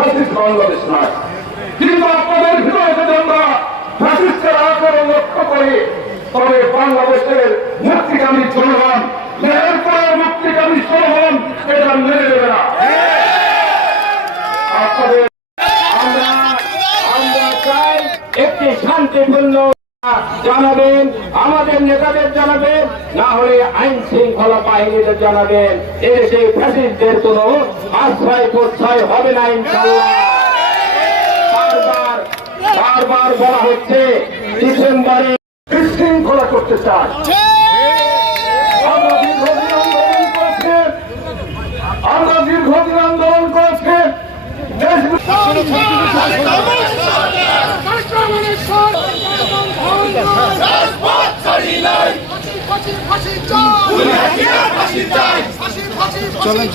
Fascist Bangladesh নয়। কিন্তু আপনাদের ভিতরে যদি আমরা ফ্যাসিস্টের আচরণ লক্ষ্য করি, তবে বাংলাদেশের মুক্তিকামী জনগণ, মেয়ের পরে মুক্তিকামী জনগণ এটা মেনে নেবে না। আমরা চাই একটি শান্তিপূর্ণ জানাবেন, আমাদের নেতাদের জানাবেন, না হলে আইন শৃঙ্খলা বাহিনীদের জানাবেন। এদেশে ফ্যাসিস্টদের কোন আশ্রয় প্রশ্রয় হবে না ইনশাআল্লাহ। বারবার বলা হচ্ছে ডিসেম্বরে বিশৃঙ্খলা করতে চায়। আমরা দীর্ঘদিন আন্দোলন করেছেন, চলেন